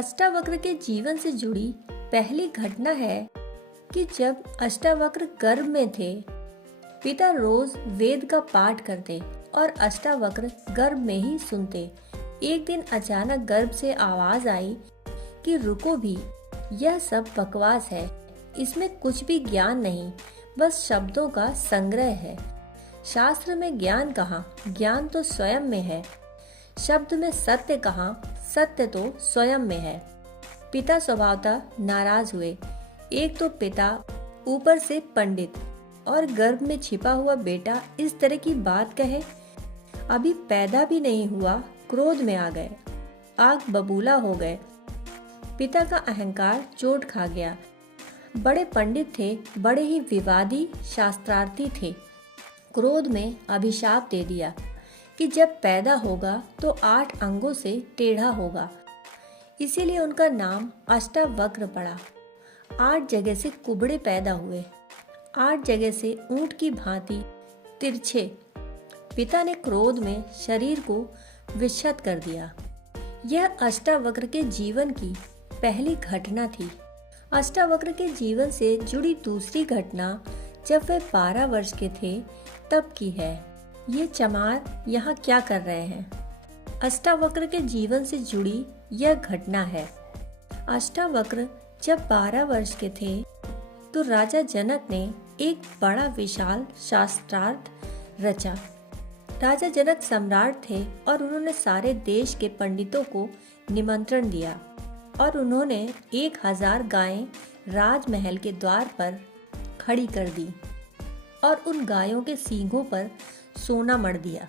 अष्टावक्र के जीवन से जुड़ी पहली घटना है कि जब अष्टावक्र गर्भ में थे, पिता रोज वेद का पाठ करते और अष्टावक्र गर्भ में ही सुनते। एक दिन अचानक गर्भ से आवाज आई कि रुको भी, यह सब बकवास है, इसमें कुछ भी ज्ञान नहीं, बस शब्दों का संग्रह है। शास्त्र में ज्ञान कहाँ, ज्ञान तो स्वयं में है। शब्द में सत्य कहाँ, सत्य तो स्वयं में है। पिता स्वभावतः नाराज हुए। एक तो पिता, ऊपर से पंडित, और गर्भ में छिपा हुआ बेटा इस तरह की बात कहे। अभी पैदा भी नहीं हुआ, क्रोध में आ गए, आग बबूला हो गए। पिता का अहंकार चोट खा गया। बड़े पंडित थे, बड़े ही विवादी शास्त्रार्थी थे। क्रोध में अभिशाप दे दिया कि जब पैदा होगा तो 8 अंगों से टेढ़ा होगा। इसीलिए उनका नाम अष्टावक्र पड़ा। 8 जगह से कुबड़े पैदा हुए, 8 जगह से ऊंट की भांति तिरछे। पिता ने क्रोध में शरीर को विक्षत कर दिया। यह अष्टावक्र के जीवन की पहली घटना थी। अष्टावक्र के जीवन से जुड़ी दूसरी घटना जब वे 12 वर्ष के थे तब की है। ये चमार यहाँ क्या कर रहे हैं? अष्टावक्र के जीवन से जुड़ी यह घटना है। अष्टावक्र जब 12 वर्ष के थे तो राजा जनक ने एक बड़ा विशाल शास्त्रार्थ रचा। राजा जनक सम्राट थे और उन्होंने सारे देश के पंडितों को निमंत्रण दिया और उन्होंने 1000 गायें राजमहल के द्वार पर खड़ी कर दी और उन गायों के सींगों पर सोना मढ़ दिया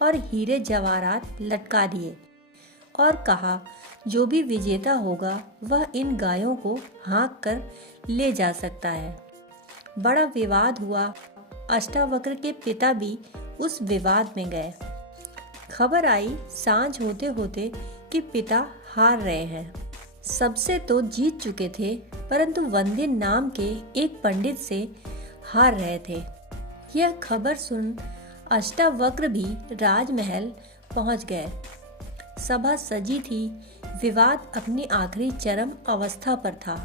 और हीरे जवाहरात लटका दिए और कहा, जो भी विजेता होगा वह इन गायों को हाँक कर ले जा सकता है। बड़ा विवाद हुआ। अष्टावक्र के पिता भी उस विवाद में गए। खबर आई सांझ होते होते कि पिता हार रहे हैं। सबसे तो जीत चुके थे, परंतु वंद्य नाम के एक पंडित से हार रहे थे। यह खबर सुन अष्टावक्र भी राजमहल पहुंच गए। सभा सजी थी। विवाद अपनी आखिरी चरम अवस्था पर था।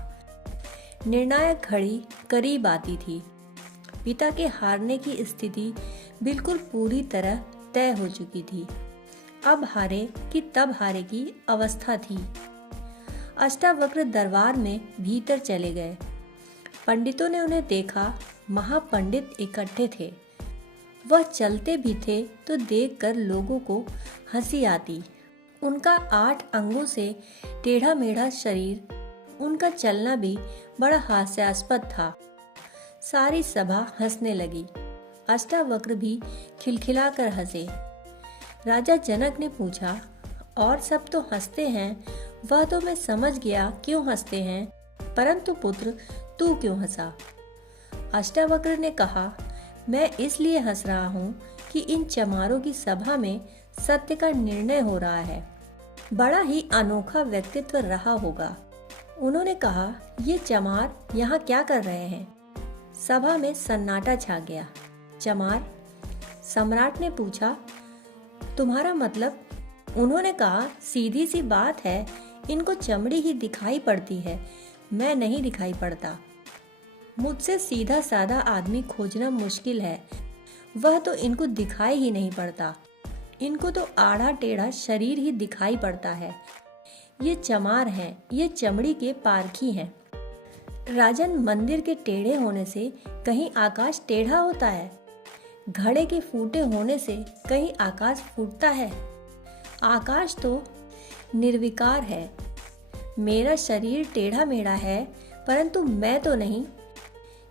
निर्णायक घड़ी करीब आती थी। पिता के हारने की स्थिति बिल्कुल पूरी तरह तय हो चुकी थी। अब हारे कि तब हारे की अवस्था थी। अष्टावक्र दरबार में भीतर चले गए। पंडितों ने उन्हें देखा। महापंडित इकट्ठे थे। वह चलते भी थे तो देखकर लोगों को हंसी आती। उनका 8 अंगों से टेढ़ा मेढ़ा शरीर, उनका चलना भी बड़ा हास्यास्पद था। सारी सभा हंसने लगी। अष्टावक्र भी खिलखिलाकर हंसे। राजा जनक ने पूछा, और सब तो हंसते हैं, वह तो मैं समझ गया क्यों हंसते हैं, परंतु पुत्र तू क्यों हंसा? अष्टावक्र ने कहा, मैं इसलिए हंस रहा हूँ कि इन चमारों की सभा में सत्य का निर्णय हो रहा है। बड़ा ही अनोखा व्यक्तित्व रहा होगा। उन्होंने कहा, ये चमार यहाँ क्या कर रहे हैं? सभा में सन्नाटा छा गया। चमार? सम्राट ने पूछा, तुम्हारा मतलब? उन्होंने कहा, सीधी सी बात है, इनको चमड़ी ही दिखाई पड़ती है, मैं नहीं दिखाई पड़ता। मुझसे सीधा साधा आदमी खोजना मुश्किल है, वह तो इनको दिखाई ही नहीं पड़ता। इनको तो आड़ा टेढ़ा शरीर ही दिखाई पड़ता है। ये चमार हैं, ये चमड़ी के पारखी हैं। राजन, मंदिर के टेढ़े होने से कहीं आकाश टेढ़ा होता है? घड़े के फूटे होने से कहीं आकाश फूटता है? आकाश तो निर्विकार है। मेरा शरीर टेढ़ा मेढ़ा है, परंतु मैं तो नहीं।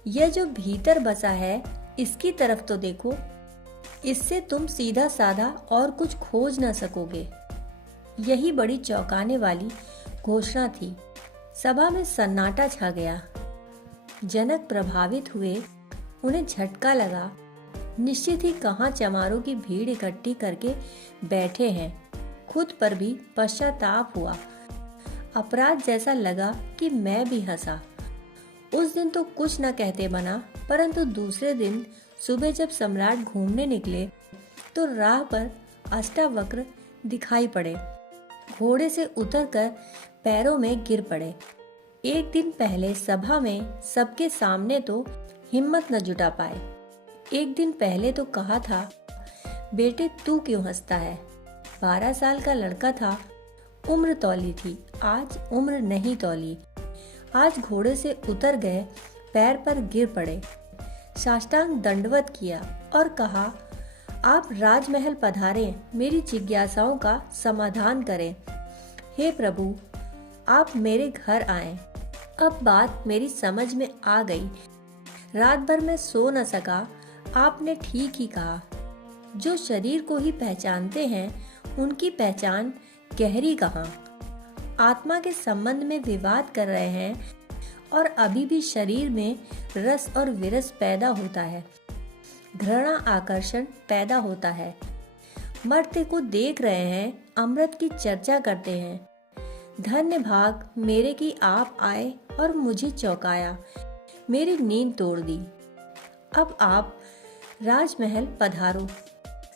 यह जो भीतर बसा है, इसकी तरफ तो देखो। इससे तुम सीधा साधा और कुछ खोज न सकोगे। यही बड़ी चौंकाने वाली घोषणा थी। सभा में सन्नाटा छा गया। जनक प्रभावित हुए। उन्हें झटका लगा। निश्चित ही कहाँ चमारों की भीड़ इकट्ठी करके बैठे हैं। खुद पर भी पश्चाताप हुआ। अपराध जैसा लगा कि मैं भी हंसा। उस दिन तो कुछ न कहते बना, परंतु दूसरे दिन सुबह जब सम्राट घूमने निकले तो राह पर अष्टावक्र दिखाई पड़े। घोड़े से उतरकर पैरों में गिर पड़े। एक दिन पहले सभा में सबके सामने तो हिम्मत न जुटा पाए। एक दिन पहले तो कहा था, बेटे तू क्यों हंसता है? 12 साल का लड़का था, उम्र तौली थी, आज उम्र नहीं तौली। आज घोड़े से उतर गए, पैर पर गिर पड़े, साष्टांग दंडवत किया और कहा, आप राजमहल पधारें, मेरी जिज्ञासाओं का समाधान करें। हे प्रभु, आप मेरे घर आएं। अब बात मेरी समझ में आ गई। रात भर मैं सो न सका। आपने ठीक ही कहा। जो शरीर को ही पहचानते हैं, उनकी पहचान गहरी कहाँ? आत्मा के संबंध में विवाद कर रहे हैं और अभी भी शरीर में रस और विरस पैदा होता है, घृणा आकर्षण पैदा होता है। मरते को देख रहे हैं, अमृत की चर्चा करते हैं। धन्य भाग मेरे कि आप आए और मुझे चौंकाया, मेरी नींद तोड़ दी। अब आप राजमहल पधारो।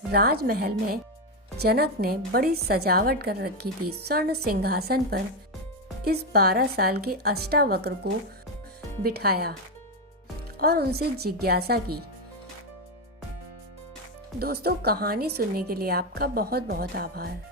राजमहल में जनक ने बड़ी सजावट कर रखी थी। स्वर्ण सिंहासन पर इस 12 साल के अष्टावक्र को बिठाया और उनसे जिज्ञासा की। दोस्तों, कहानी सुनने के लिए आपका बहुत बहुत आभार।